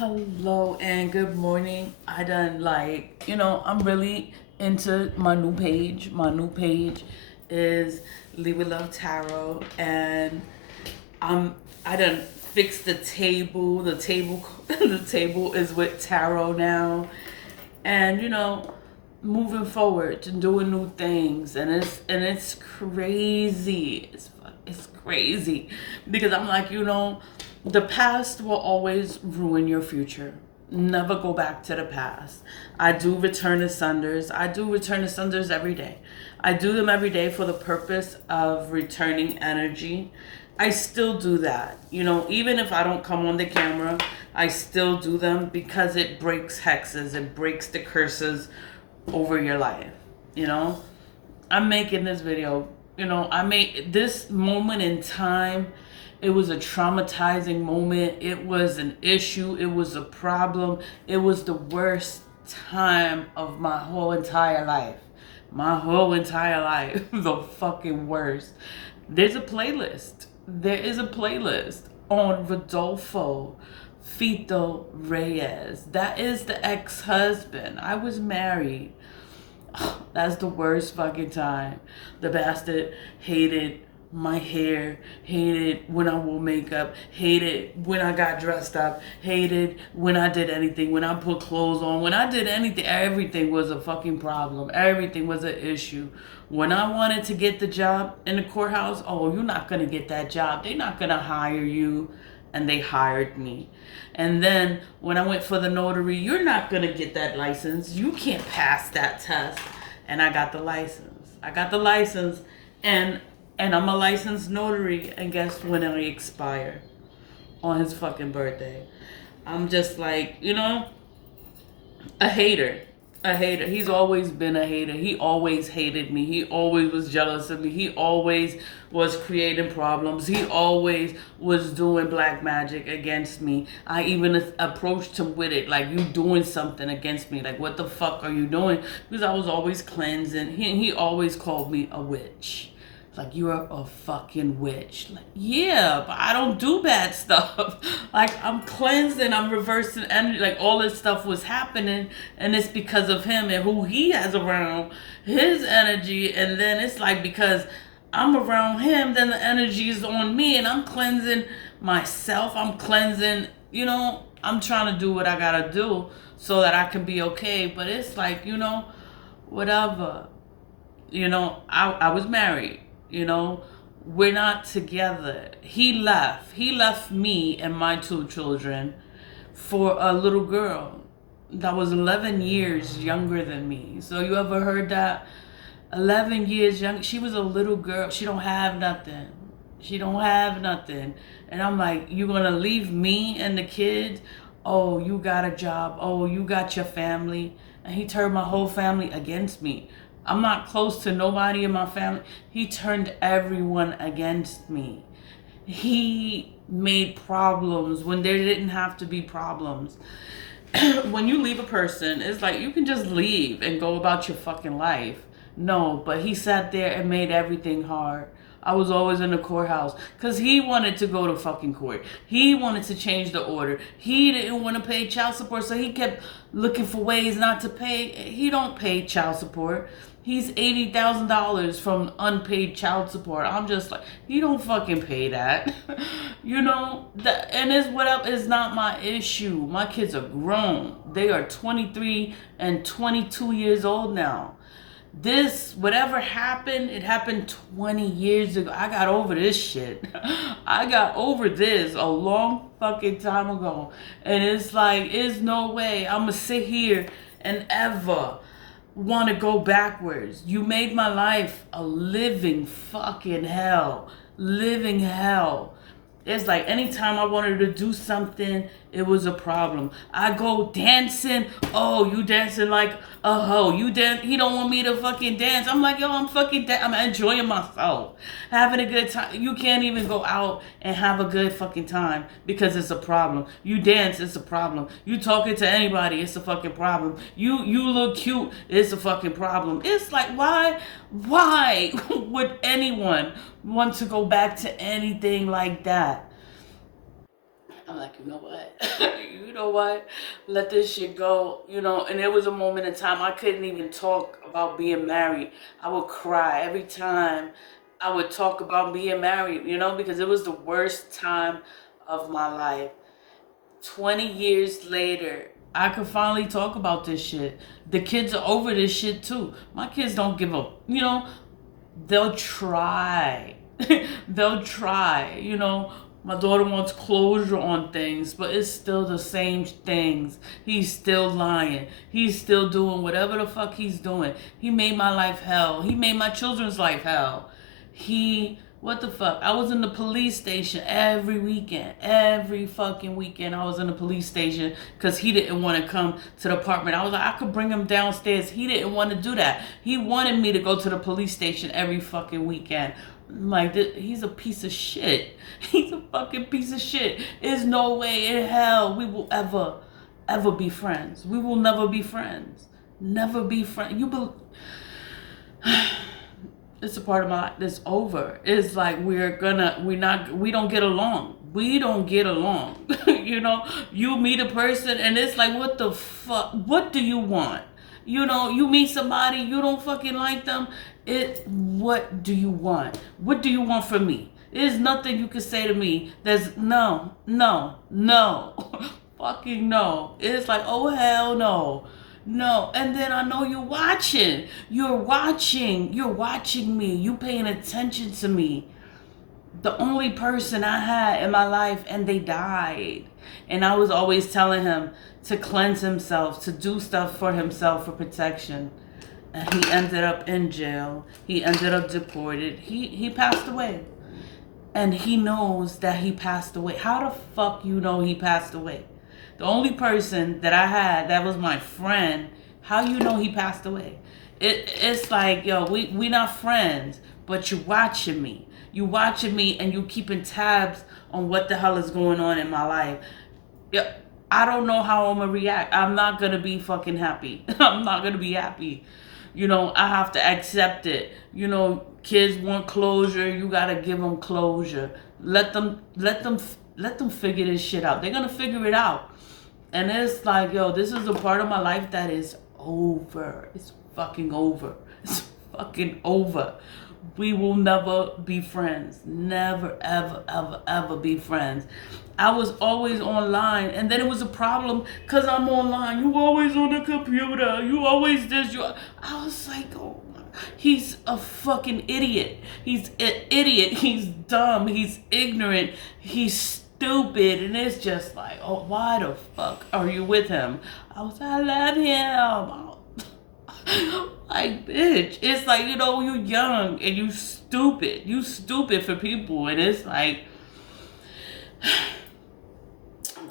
Hello and good morning. I done I'm really into my new page. My new page is Leave With Love Tarot, and I done fixed the table. The table the table is with tarot now. And moving forward and doing new things, and it's crazy. It's crazy because I'm like, the past will always ruin your future. Never go back to the past. I do return to sunders. I do return to sunders every day. I do them every day for the purpose of returning energy. I still do that. Even if I don't come on the camera, I still do them because it breaks hexes, it breaks the curses over your life. I'm making this video. I made this moment in time. It was a traumatizing moment. It was an issue. It was a problem. It was the worst time of my whole entire life. My whole entire life. The fucking worst. There's a playlist. There is a playlist on Rodolfo Fito Reyes. That is the ex-husband. I was married. That's the worst fucking time. The bastard hated my hair, hated when I wore makeup, hated when I got dressed up, hated when I did anything, when I put clothes on, when I did anything. Everything was a fucking problem. Everything was an issue. When I wanted to get the job in the courthouse, oh, you're not going to get that job. They're not going to hire you. And they hired me. And then when I went for the notary, you're not going to get that license. You can't pass that test. And I got the license. And I'm a licensed notary. And guess when I expire? On his fucking birthday. I'm just like, a hater. A hater. He's always been a hater. He always hated me. He always was jealous of me. He always was creating problems. He always was doing black magic against me. I even approached him with it, like, you doing something against me. Like, what the fuck are you doing? Because I was always cleansing. He always called me a witch. Like, you're a fucking witch. Like, yeah, but I don't do bad stuff. Like, I'm cleansing, I'm reversing energy. Like, all this stuff was happening, and it's because of him and who he has around, his energy. And then it's like, because I'm around him, then the energy is on me, and I'm cleansing myself. I'm cleansing, I'm trying to do what I gotta do so that I can be okay. But it's like, whatever. I was married. We're not together. He left me and my two children for a little girl that was 11 years younger than me. So you ever heard that? 11 years young. She was a little girl. She don't have nothing. And I'm like, you gonna leave me and the kids? Oh, you got a job. Oh, you got your family. And he turned my whole family against me. I'm not close to nobody in my family. He turned everyone against me. He made problems when there didn't have to be problems. When you leave a person, it's like you can just leave and go about your fucking life. No, but he sat there and made everything hard. I was always in the courthouse because he wanted to go to fucking court. He wanted to change the order. He didn't want to pay child support, so he kept looking for ways not to pay. He don't pay child support. He's $80,000 from unpaid child support. I'm just like, he don't fucking pay that. And it's what is not my issue. My kids are grown. They are 23 and 22 years old now. This, whatever happened, it happened 20 years ago. I got over this shit. I got over this a long fucking time ago. And it's like, there's no way I'm going to sit here and ever want to go backwards. You made my life a living fucking hell. Living hell. It's like anytime I wanted to do something, it was a problem. I go dancing. Oh, you dancing like a hoe. He don't want me to fucking dance. I'm like, yo, I'm enjoying myself. Having a good time. You can't even go out and have a good fucking time because it's a problem. You dance, it's a problem. You talking to anybody, it's a fucking problem. You look cute, it's a fucking problem. It's like, why would anyone want to go back to anything like that? I'm like, you know what? you know what? Let this shit go, you know. And there was a moment in time I couldn't even talk about being married. I would cry every time I would talk about being married, you know, because it was the worst time of my life. 20 years later, I could finally talk about this shit. The kids are over this shit too. My kids don't give up, you know, they'll try. They'll try, you know. My daughter wants closure on things, but it's still the same things. He's still lying. He's still doing whatever the fuck he's doing. He made my life hell. He made my children's life hell. What the fuck? I was in the police station every weekend. Every fucking weekend I was in the police station because he didn't want to come to the apartment. I was like, I could bring him downstairs. He didn't want to do that. He wanted me to go to the police station every fucking weekend. Like, he's a piece of shit. He's a fucking piece of shit. There's no way in hell we will ever be friends. We will never be friends. Never be friends. It's a part of my life that's over. It's like we don't get along. We don't get along. You know, you meet a person and it's like, what the fuck? What do you want? You know, you meet somebody, you don't fucking like them. What do you want? What do you want from me? There's nothing you can say to me that's no. Fucking no. It's like, oh hell no. No. And then I know you're watching. You're watching me. You paying attention to me. The only person I had in my life, and they died. And I was always telling him to cleanse himself, to do stuff for himself for protection. And he ended up in jail. He ended up deported. He passed away. And he knows that he passed away. How the fuck you know he passed away? The only person that I had that was my friend, how you know he passed away? It's like, yo, we not friends, but you watching me. You watching me and you keeping tabs on what the hell is going on in my life. Yeah, I don't know how I'm gonna react. I'm not gonna be fucking happy. I'm not gonna be happy. You know, I have to accept it. You know, kids want closure. You gotta give them closure. Let them figure this shit out. They're gonna figure it out. And it's like, yo, this is a part of my life that is over. It's fucking over. It's fucking over. We will never be friends. Never, ever, ever, ever be friends. I was always online, and then it was a problem because I'm online. You always on the computer. You always this. I was like, oh my. He's a fucking idiot. He's an idiot. He's dumb. He's ignorant. He's stupid. And it's just like, oh, why the fuck are you with him? I was like, I love him. Like, bitch, it's like, you know, you young and you stupid. You stupid for people. And it's like,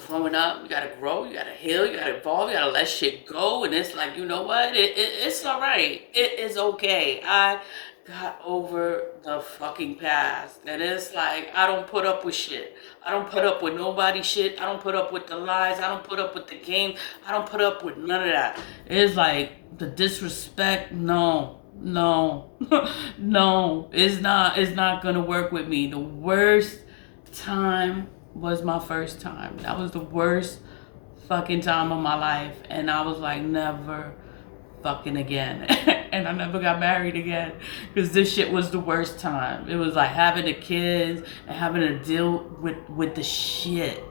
growing up, you gotta grow, you gotta heal, you gotta evolve, you gotta let shit go. And it's like, you know what? It's all right. It is okay. I got over the fucking past. And it's like, I don't put up with shit. I don't put up with nobody's shit. I don't put up with the lies. I don't put up with the game. I don't put up with none of that. It's like the disrespect. No. No, it's not gonna work with me. The worst time was my first time. That was the worst fucking time of my life. And I was like, never fucking again. And I never got married again because this shit was the worst time. It was like having the kids and having to deal with the shit.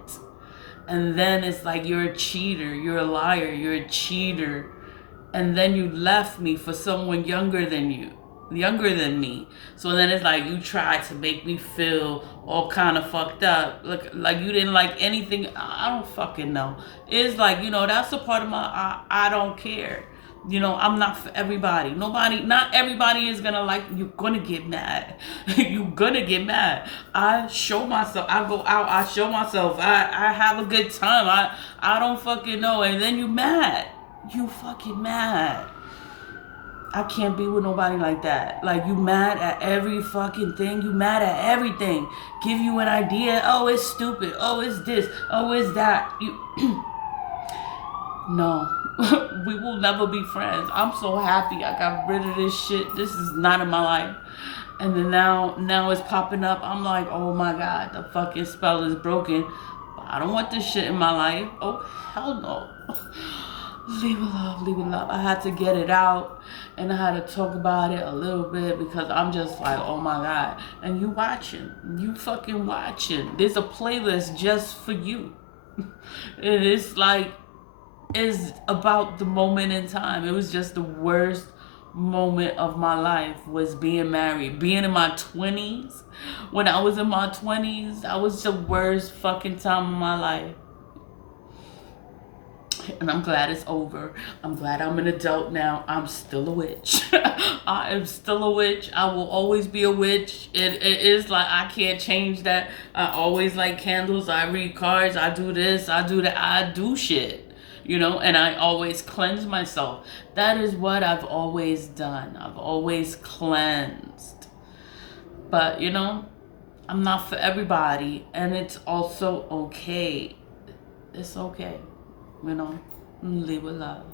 And then it's like, you're a cheater, you're a liar, you're a cheater. And then you left me for someone younger than me. So then it's like, you tried to make me feel all kind of fucked up. Like you didn't like anything. I don't fucking know. It's like, you know, that's a part of my, I don't care. You know, I'm not for everybody. Not everybody is gonna like, you're gonna get mad. You're gonna get mad. I show myself, I go out, I show myself, I have a good time. I don't fucking know. And then you mad. You fucking mad. I can't be with nobody like that. Like, you mad at every fucking thing. You mad at everything. Give you an idea. Oh, it's stupid. Oh, it's this. Oh, it's that. No. We will never be friends. I'm so happy I got rid of this shit. This is not in my life. And then now it's popping up. I'm like, oh my God, the fucking spell is broken. I don't want this shit in my life. Oh, hell no. Leave it love, leave it love. I had to get it out and I had to talk about it a little bit because I'm just like, oh my God. And you watching. You fucking watching. There's a playlist just for you. And it's like, it's about the moment in time. It was just the worst moment of my life was being married. Being in my 20s. When I was in my 20s, that was the worst fucking time of my life. And I'm glad it's over. I'm glad I'm an adult now. I'm still a witch. I am still a witch. I will always be a witch. It is like I can't change that. I always like candles. I read cards. I do this. I do that. I do shit. You know, and I always cleanse myself. That is what I've always done. I've always cleansed. But, you know, I'm not for everybody. And it's also okay. It's okay. You know, leave with love.